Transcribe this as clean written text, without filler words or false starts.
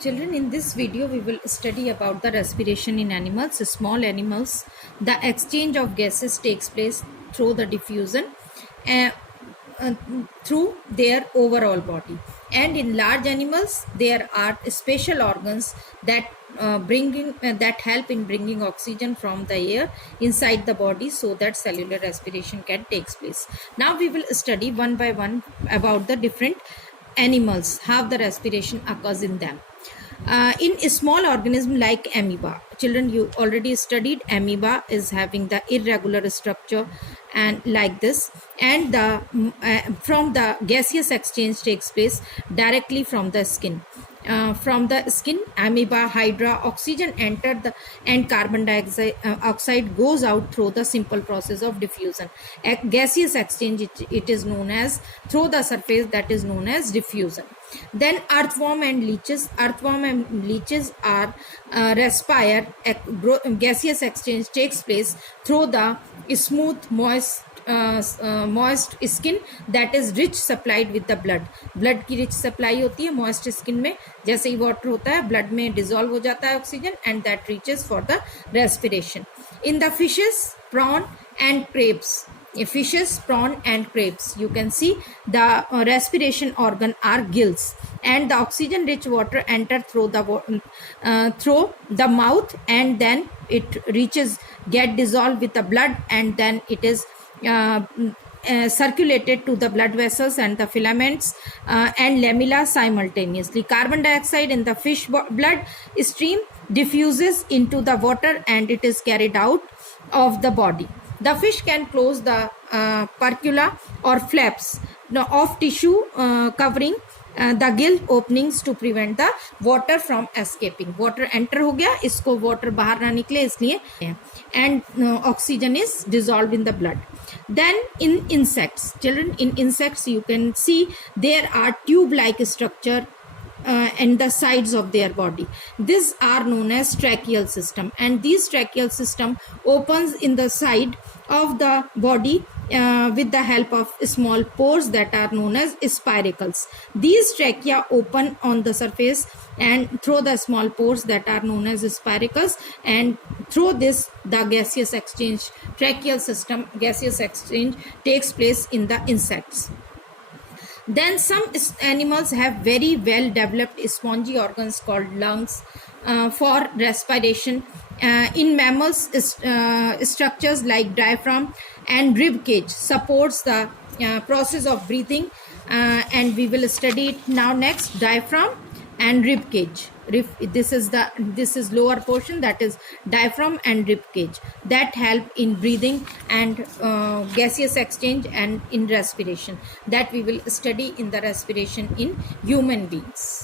Children, in this video we will study about the respiration in animals. Small animals, the exchange of gases takes place through the diffusion uh, uh, through their overall body, and in large animals there are special organs that that help in bringing oxygen from the air inside the body so that cellular respiration can take place. Now we will study one by one about the different animals, how the respiration occurs in them. In a small organism like amoeba, children, you already studied amoeba is having the irregular structure and like this, and the from the gaseous exchange takes place directly from the skin. From the skin, amoeba, hydra, oxygen enter the and carbon dioxide oxide goes out through the simple process of diffusion. A gaseous exchange, it is known as through the surface, that is known as diffusion. Then earthworm and leeches. Earthworm and leeches are respire. Gaseous exchange takes place through the smooth, moist skin that is rich supplied with the blood की rich supply होती है moist skin में. जैसे ही water होता है blood में dissolve हो जाता है oxygen and that reaches for the respiration. In the fishes, prawn and crabs, fishes, prawn and crabs, you can see the respiration organ are gills, and the oxygen rich water enter through the mouth, and then it get dissolved with the blood, and then it is circulated to the blood vessels and the filaments and lamella simultaneously. Carbon dioxide in the fish blood stream diffuses into the water and it is carried out of the body. The fish can close the percula or flaps of tissue covering the gill openings to prevent the water from escaping. Water enter हो गया, इसको water बाहर ना निकले इसलिए, and oxygen is dissolved in the blood. Then in insects, children, in insects you can see there are tube-like structure and the sides of their body. These are known as tracheal system, and these tracheal system opens in the side of the body with the help of small pores that are known as spiracles. These trachea open on the surface and through the small pores that are known as spiracles, and through this the gaseous exchange, tracheal system gaseous exchange takes place in the insects. Then some animals have very well developed spongy organs called lungs for respiration. In mammals, structures like diaphragm and rib cage supports the process of breathing, and we will study it now next. Diaphragm and rib cage. This is lower portion, that is diaphragm and rib cage, that help in breathing and gaseous exchange and in respiration, that we will study in the respiration in human beings.